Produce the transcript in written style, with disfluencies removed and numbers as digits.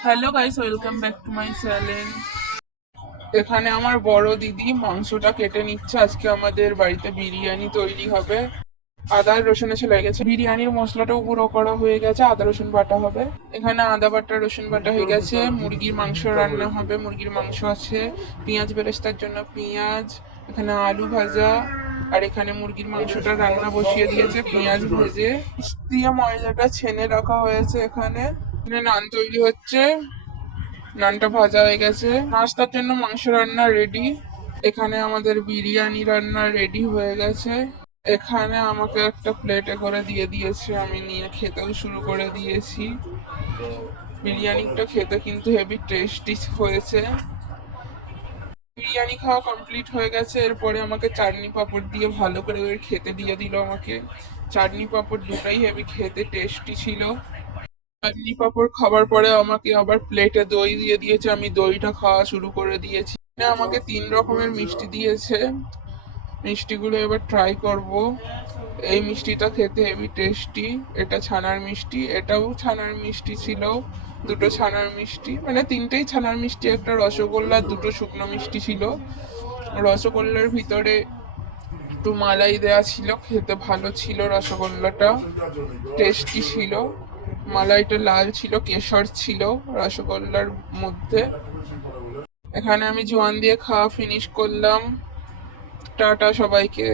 Hello guys, welcome back to my channel. এখানে আমার বড় দিদি মাংসটা কেটে নিচ্ছে। আজকে আমাদের বাড়িতে বিরিয়ানি তৈরি হবে। আদা রসুন এসে লেগেছে, বিরিয়ানির মশলাটাও গুঁড়ো করা হয়ে গেছে, আদা রসুন বাটা হবে। এখানে আদা বাটা রসুন বাটা হয়ে গেছে। মুরগির মাংস রান্না হবে, মুরগির মাংস আছে, পেঁয়াজ বেরেস্তার জন্য পেঁয়াজ, এখানে আলু ভাজা, আর এখানে মুরগির মাংসটা রান্না বসিয়ে দিয়েছে পেঁয়াজ ভেজে দিয়ে ময়দাটা ছেনে রাখা হয়েছে। এখানে নান তৈরি হচ্ছে, নানটা ভাজা হয়ে গেছে। নাস্তার জন্য মাংস রান্না রেডি। এখানে আমাদের বিরিয়ানি রান্না রেডি হয়ে গেছে। এখানে আমাকে একটা প্লেটে করে দিয়ে দিয়েছে, আমি নিয়ে খেতেও শুরু করে দিয়েছি। বিরিয়ানিটা খেতে কিন্তু হেভি টেস্টি হয়েছে। বিরিয়ানি খাওয়া কমপ্লিট হয়ে গেছে। এরপরে আমাকে চাটনি পাঁপড় দিয়ে ভালো করে খেতে দিয়ে দিল আমাকে। চাটনি পাঁপড় দুটাই হেভি খেতে টেস্টি ছিল। চাটনি পাঁপড় খাবার পরে আমাকে আবার প্লেটে দই দিয়ে দিয়েছে, আমি দইটা খাওয়া শুরু করে দিয়েছি। আমাকে 3 রকমের মিষ্টি দিয়েছে, মিষ্টিগুলো এবার ট্রাই করব। এই মিষ্টিটা খেতে হেভি টেস্টি। এটা ছানার মিষ্টি, এটাও ছানার মিষ্টি ছিল। দুটো ছানার মিষ্টি, মানে তিনটেই ছানার মিষ্টি, একটা রসগোল্লা, দুটো শুকনো মিষ্টি ছিল। রসগোল্লার ভিতরে একটু মালাই দেওয়া ছিল, খেতে ভালো ছিল। রসগোল্লাটা টেস্টি ছিল, মালাইটা লাল ছিল, কেশর ছিল রসগোল্লার মধ্যে। এখানে আমি জোয়ান দিয়ে খাওয়া ফিনিশ করলাম। টাটা সবাইকে।